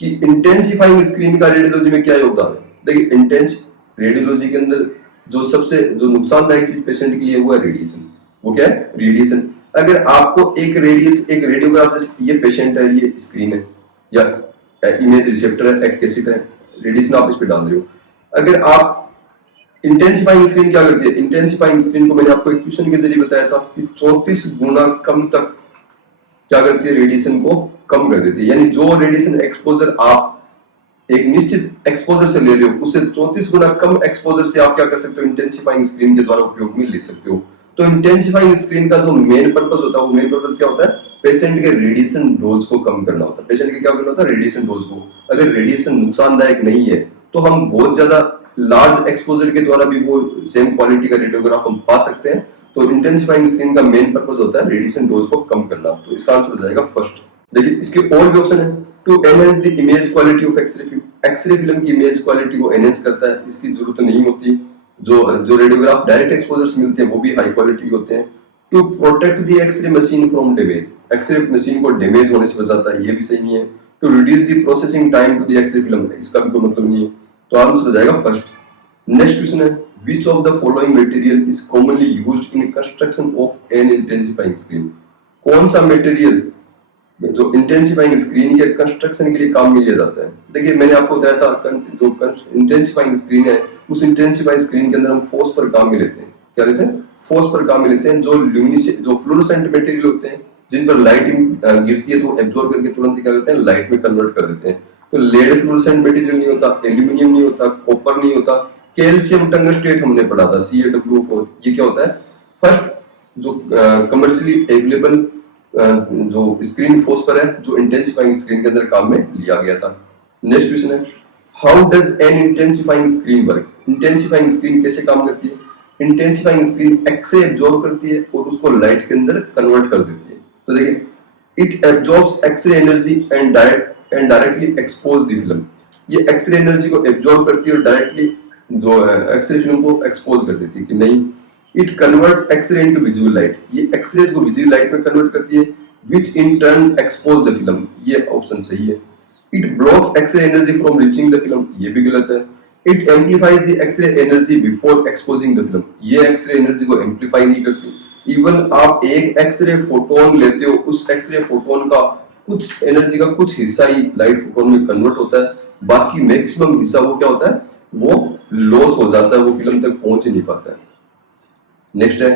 कि इंटेंसिफाइंग स्क्रीन का रेडियोलॉजी में क्या योगदान है। देखिए इंटेंस रेडियोलॉजी के अंदर जो नुकसानदायक चीज पेशेंट के लिए वो है रेडिएशन। वो क्या है, रेडिएशन। अगर आपको एक रेडियोग्राफ, जैसे ये पेशेंट है, ये स्क्रीन है या इमेज रिसेप्टर है, एक कैसेट है, रेडिएशन आप इस पे डाल रहे हो। अगर आप इंटेंसिफाइंग स्क्रीन क्या करती है, इंटेंसिफाइंग स्क्रीन को मैंने आपको एक क्वेश्चन के जरिए बताया था कि 34 गुना कम तक क्या करती है, रेडिएशन को कम कर देती है। यानी जो रेडिएशन एक्सपोजर आप एक निश्चित एक्सपोजर से ले रहे हो उससे 34 गुना कम एक्सपोजर से आप क्या कर सकते हो, इंटेंसिफाइंग स्क्रीन के द्वारा उपयोग में ले सकते हो। तो इंटेंसिफाइंग स्क्रीन का जो मेन पर्पस होता है वो मेन पर्पस क्या होता है, पेशेंट के रेडिएशन डोज को कम करना होता है। पेशेंट के क्या करना होता है, रेडिएशन डोज को। अगर रेडिएशन नुकसानदायक नहीं है तो हम बहुत ज्यादा लार्ज एक्सपोजर के द्वारा भी वो सेम क्वालिटी का रेडियोग्राफ हम पा सकते हैं। तो इंटेंसिफाइंग स्क्रीन का मेन पर्पस होता है रेडिएशन डोज को कम करना। तो इसका आंसर हो जाएगा फर्स्ट। देखिए इसके और भी ऑप्शन है, to enhance the image quality of X ray film, X ray film की इमेज क्वालिटी को एनहेंस करता है, इसकी जरूरत नहीं होती। जो रेडियोग्राफ डायरेक्ट एक्सपोजर्स मिलते हैं वो भी हाई क्वालिटी होते हैं। To protect the x ray machine from damage, X ray machine को डैमेज होने से बचाता है, ये भी सही नहीं है। To reduce the processing time to the X ray film, इसका भी कोई मतलब नहीं है। तो आंसर हो जाएगा फर्स्ट। नेक्स्ट क्वेश्चन है which of the following material is commonly used in construction of an intensifying screen, कौन सा मटेरियल जो इंटेंसिफाइंग स्क्रीन के कंस्ट्रक्शन के लिए काम में लिया जाता है। देखिए मैंने आपको बताया था जो इंटेंसिफाइंग स्क्रीन है उस इंटेंसिफाइंग स्क्रीन के अंदर हम फोर्स पर काम में लेते हैं, क्या लेते हैं, फोर्स पर काम में लेते हैं। जो फ्लोरोसेंट मटेरियल होते हैं जिन पर लाइट गिरती है तो एब्जॉर्ब करके तुरंत क्या करते हैं, लाइट में कन्वर्ट कर देते हैं। तो लेड फ्लोरोसेंट मटेरियल नहीं होता, एल्यूमिनियम नहीं होता, कॉपर नहीं होता, कैल्शियम टंगस्टेट हमने पढ़ा था CaWO4, ये क्या होता है, फर्स्ट जो कमर्शियली अवेलेबल जो स्क्रीन फोस्फर है जो इंटेंसिफाइंग स्क्रीन के अंदर काम में लिया गया था। नेक्स्ट क्वेश्चन है how does N intensifying screen work, intensifying screen कैसे काम करती है। इंटेंसिफाइंग स्क्रीन एक्सरे एब्जॉर्ब करती है और उसको लाइट के अंदर कन्वर्ट कर देती है। तो देखिए it absorbs X ray energy and and directly expose the film. ये एक्सरे एनर्जी को एब्जॉर्ब करती है और डायरेक्टली जो एक्सरे फिल्म को एक्सपोज कर देती है कि नहीं। It converts X-ray into visual light, ये एक्सरेज को विजुअल लाइट में कन्वर्ट करती है, which in turn expose the film, ये ऑप्शन सही है। It blocks X-ray energy from reaching the film, ये भी गलत है। It amplifies the X-ray energy before exposing the film, ये एक्सरे एनर्जी को एम्पलीफाई नहीं करती। इवन आप एक एक्सरे फोटोन लेते हो, उस एक्सरे फोटोन का कुछ एनर्जी का कुछ हिस्सा ही लाइट फोटोन में कन्वर्ट होता है, बाकी मैक्सिमम हिस्सा वो क्या होता है, वो लॉस हो जाता है, वो फिल्म तक पहुंच ही नहीं पाता है। नेक्स्ट है,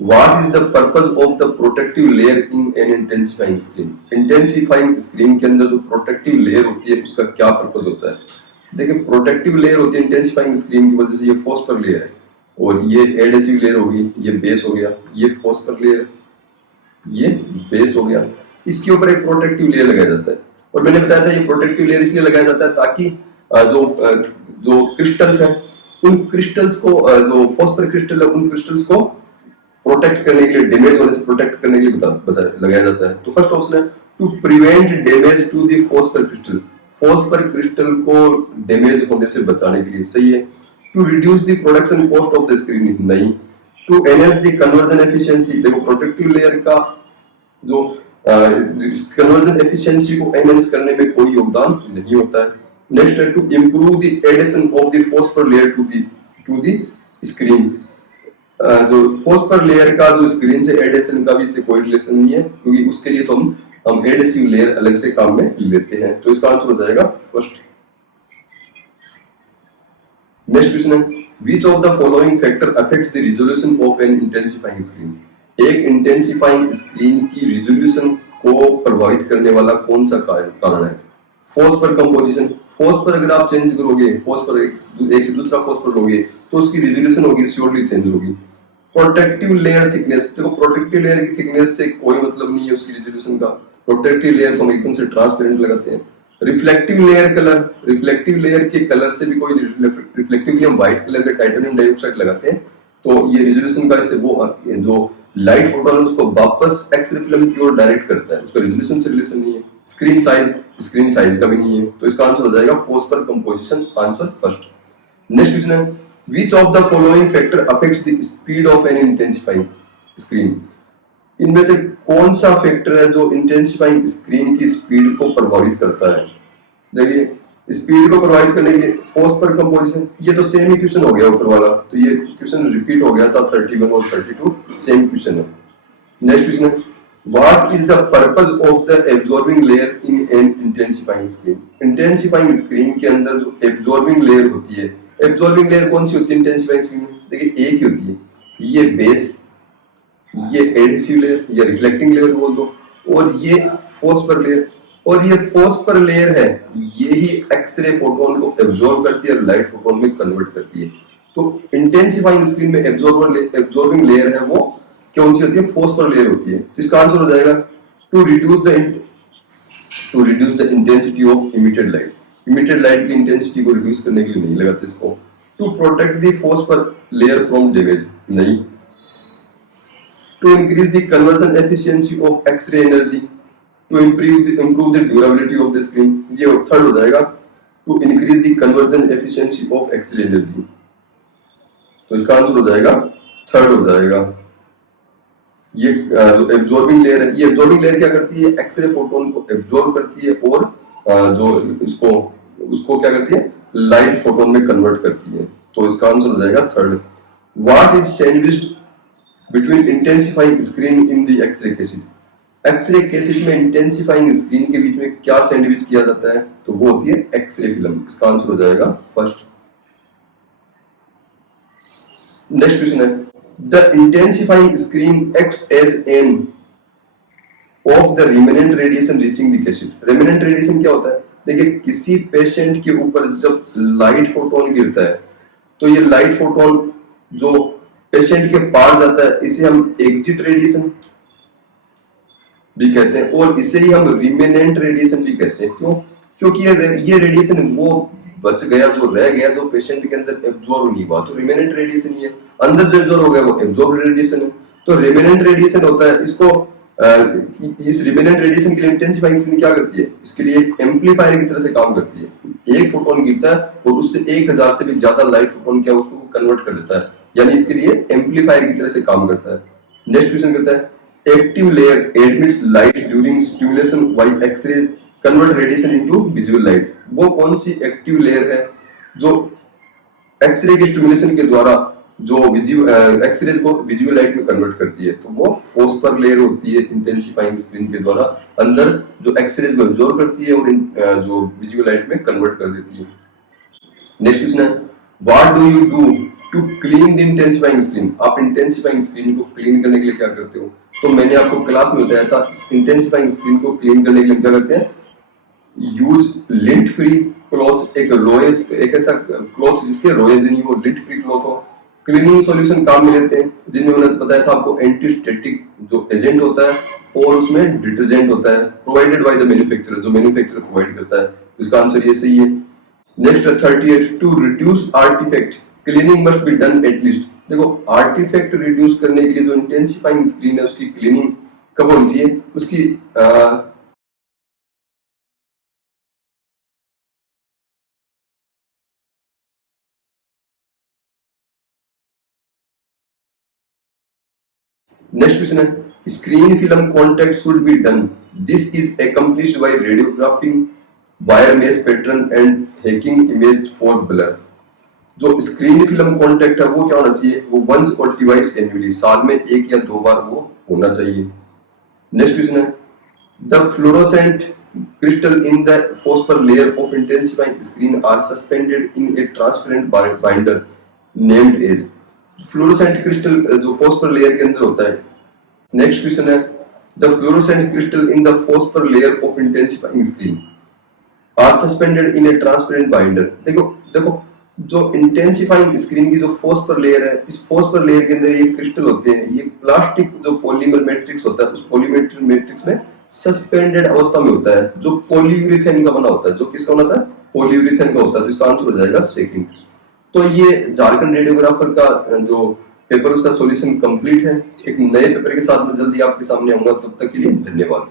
what is the purpose of the protective layer in an intensifying screen. Intensifying screen के अंदर जो प्रोटेक्टिव लेयर होती है उसका क्या पर्पस होता है। देखिए प्रोटेक्टिव लेयर होती है इंटेंसिफाइंग स्क्रीन की वजह से, ये फॉस्फर लेयर है और ये एडेसिव लेयर होगी, ये बेस हो गया, ये फॉस्फर लेयर, ये बेस हो गया, इसके ऊपर एक प्रोटेक्टिव लेयर लगाया जाता है। और मैंने बताया था ये प्रोटेक्टिव लेयर इसलिए लगाया जाता है ताकि जो क्रिस्टल्स हैं उन क्रिस्टल्स को, जो फॉस्फर क्रिस्टल है उन क्रिस्टल्स को प्रोटेक्ट करने के लिए, डैमेज होने से प्रोटेक्ट करने के लिए लगाया जाता है। तो फर्स्ट ऑप्शन है to prevent damage to the phosphor crystal, phosphor crystal को डैमेज होने से बचाने के लिए, सही है। To reduce the production cost of the screen, नहीं। To enhance the conversion efficiency, देखो प्रोटेक्टिव लेयर का जो कन्वर्जन एफिशिएंसी को एनहांस करने में कोई योगदान नहीं होता है। नेक्स्ट है to improve the addition of the phosphor layer to the screen, जो फॉस्फर लेयर का जो स्क्रीन से एडिशन का भी इससे कोई रिलेशन नहीं है, क्योंकि उसके लिए तो हम एडिसिव लेयर अलग से काम में लेते हैं। तो इसका आंसर हो जाएगा फर्स्ट। नेक्स्ट क्वेश्चन है, which of the following factor affects the resolution of an intensifying screen। एक इंटेंसिफाइंग स्क्रीन की रिजोल्यूशन को प्रभावित करने वाला कौन सा कारण है। फॉस्फर कंपोजिशन, फॉस्फर अगर आप चेंज करोगे, फॉस्फर एक से दूसरा फॉस्फर लोगे तो उसकी रिजोल्यूशन होगी, श्योरली चेंज होगी। प्रोटेक्टिव लेयर थिकनेस, देखो प्रोटेक्टिव लेयर की थिकनेस से कोई मतलब नहीं है उसकी रिजोल्यूशन का, प्रोटेक्टिव लेयर को हम एकदम से ट्रांसपेरेंट लगाते हैं। Reflective layer colour, reflective layer के कलर से भी कोई रिफ्लेक्टिवली हम व्हाइट कलर का टाइटेनियम डाइऑक्साइड लगाते हैं, तो ये रिजोल्यूशन का इससे वो जो लाइट फोटोन उसको वापस एक्सरे फिल्म की ओर डायरेक्ट करता है, उसका रिजोल्यूशन से रिलेशन नहीं है। स्क्रीन साइज का भी नहीं है, तो इसका आंसर हो जाएगा phosphor composition, answer first. Next question है, which of the following factor affects the speed of an intensifying screen. इनमें से कौन सा फैक्टर है जो इंटेंसिफाइंग स्क्रीन की स्पीड को प्रभावित करता है। देखिए स्पीड को प्रभावित करने के लिए फॉस्फर कंपोजिशन, ये तो सेम ही क्वेश्चन हो गया ऊपर वाला, तो ये क्वेश्चन रिपीट हो गया था 31 और 32 सेम क्वेश्चन है। नेक्स्ट क्वेश्चन है, what is the purpose of the absorbing layer in an intensifying screen. Intensifying screen के अंदर जो एब्जॉर्बिंग लेयर होती है, एब्जॉर्बिंग लेयर कौन सी होती है इंटेंसिफाइंग स्क्रीन में, देखिए एक ही होती है, ये बेस, ये एडिसिव लेयर, ये रिफ्लेक्टिंग लेयर बोल दो, और ये फॉस्फर लेयर। और ये फॉस्फर लेयर है, ये ही एक्सरे फोटोन को एब्जॉर्ब करती है और लाइट फोटोन में कन्वर्ट करती है। तो इंटेंसिफाइंग स्क्रीन में एब्जॉर्बिंग लेयर है वो कौन सी होती है, फॉस्फर लेयर होती है। तो इसका आंसर हो जाएगा to reduce the intensity of emitted light. Emitted light की इंटेंसिटी को रिड्यूस करने के लिए नहीं लगाते इसको। To protect the phosphor layer from damage, नहीं। To increase the conversion efficiency of X-ray energy, to improve the durability of the screen, ये थर्ड हो जाएगा। To increase the conversion efficiency of X-ray energy, तो इसका answer हो जाएगा third हो जाएगा। ये जो एब्जॉर्बिंग लेयर है, ये एब्जॉर्बिंग लेयर क्या करती है, एक्सरे फोटोन को एब्जॉर्ब करती है और जो उसको क्या करती है, लाइट फोटोन में कन्वर्ट करती है। तो इसका आंसर हो जाएगा third. What is sandwiched between intensifying screen in the X ray cases. X ray cases में इंटेंसिफाइंग स्क्रीन के बीच में क्या सैंडविच किया जाता है, तो वो होती है एक्सरे फिल्म। इसका आंसर हो जाएगा फर्स्ट। नेक्स्ट क्वेश्चन है, the intensifying screen acts as an of the remnant radiation reaching the cassette. Remnant radiation क्या होता है, देखिए किसी पेशेंट के ऊपर जब लाइट फोटोन गिरता है तो ये लाइट फोटोन जो पेशेंट के पास जाता है इसे हम एग्जिट रेडिएशन भी कहते हैं, और इसे ही हम रिमेनेंट रेडिएशन भी कहते हैं। क्यों, क्योंकि ये रेडिएशन वो बच गया, जो रह गया, जो पेशेंट के अंदर एब्जॉर्ब नहीं हुआ, तो रिमेनेंट रेडिएशन ही है। अंदर जो एब्जॉर्ब हो गया वो एब्जॉर्ब रेडिएशन है। तो रिमेनेंट रेडिएशन होता है, इसको इस रिमेनेंट रेडिएशन के लिए इंटेंसिफाइंग स्क्रीन क्या करती है, इसके लिए एक एम्पलीफायर की तरह से काम करती है। एक फोटोन गिरता है और उससे 1000 से भी ज्यादा लाइट फोटोन क्या उसको कन्वर्ट कर देता है, यानी इसके लिए एम्पलीफायर की तरह से काम करता है। नेक्स्ट क्वेश्चन करता है active layer admits light during stimulation while X-rays convert radiation into visual light. वो कौन सी एक्टिव लेयर है जो एक्सरे के स्टिमुलेशन के द्वारा जो एक्सरे को विजुअल लाइट में कन्वर्ट करती है, तो वो फोस्फर लेयर होती है इंटेंसिफाइंग स्क्रीन के द्वारा अंदर जो एक्सरे को एब्जॉर्ब करती है और जो विजुअल लाइट में कन्वर्ट कर देती है। नेक्स्ट क्वेश्चन है what do you do to clean the intensifying screen. आप इंटेंसिफाइंग स्क्रीन को क्लीन करने के लिए क्या करते हो, तो मैंने आपको क्लास में बताया था इंटेंसिफाइंग स्क्रीन को क्लीन करने के लिए क्या करते हैं, यूज लिंट फ्री क्लॉथ, एक ऐसा क्लॉथ जिसके रोएज नहीं हो, लिंट फ्री क्लॉथ हो। क्लीनिंग सॉल्यूशन काम में लेते हैं जिनमें मैंने बताया था आपको एंटीस्टैटिक जो एजेंट होता है और उसमें डिटर्जेंट होता है प्रोवाइडेड बाय द मैन्युफैक्चरर, जो मैन्युफैक्चरर प्रोवाइड करता है। इसका आंसर ये सही है। Next 38 to reduce artifact cleaning must be done at least. देखो आर्टिफैक्ट रिड्यूस करने के लिए जो इंटेंसिफाइंग स्क्रीन है उसकी क्लीनिंग कब होनी चाहिए, उसकी नेक्स्ट क्वेश्चन है screen film contact should be done, this is accomplished by radiographing wire mesh pattern and checking image for blur. जो स्क्रीन फिल्म कॉन्टैक्ट है वो क्या होना चाहिए, वो वंस और डिवाइस एनुअली, साल में 1 या 2 बार वो होना चाहिए। नेक्स्ट क्वेश्चन है the fluorescent crystal in the phosphor layer of intensifying screen are suspended in a transparent binder named as। Fluorescent crystal जो फोस्फर लेयर के अंदर होता है। नेक्स्ट क्वेश्चन है the fluorescent crystal in the phosphor layer of intensifying screen are suspended in a transparent binder. देखो देखो जो intensifying screen की जो फोस्फर लेयर है, इस फोस्फर लेयर के अंदर ये क्रिस्टल होते हैं, ये प्लास्टिक जो पॉलीमर मैट्रिक्स होता है उस पॉलीमर मैट्रिक्स में सस्पेंडेड अवस्था में होता है, जो पॉलीयूरेथेन का बना होता है। जो किसका बना होता है, पॉलीयूरेथेन का होता है। तो इसका आंसर हो जाएगा सेकंड। तो ये झारखंड रेडियोग्राफर का जो पेपर उसका सॉल्यूशन कंप्लीट है। एक नए पेपर के साथ मैं जल्दी आपके सामने आऊंगा, तब तक के लिए धन्यवाद।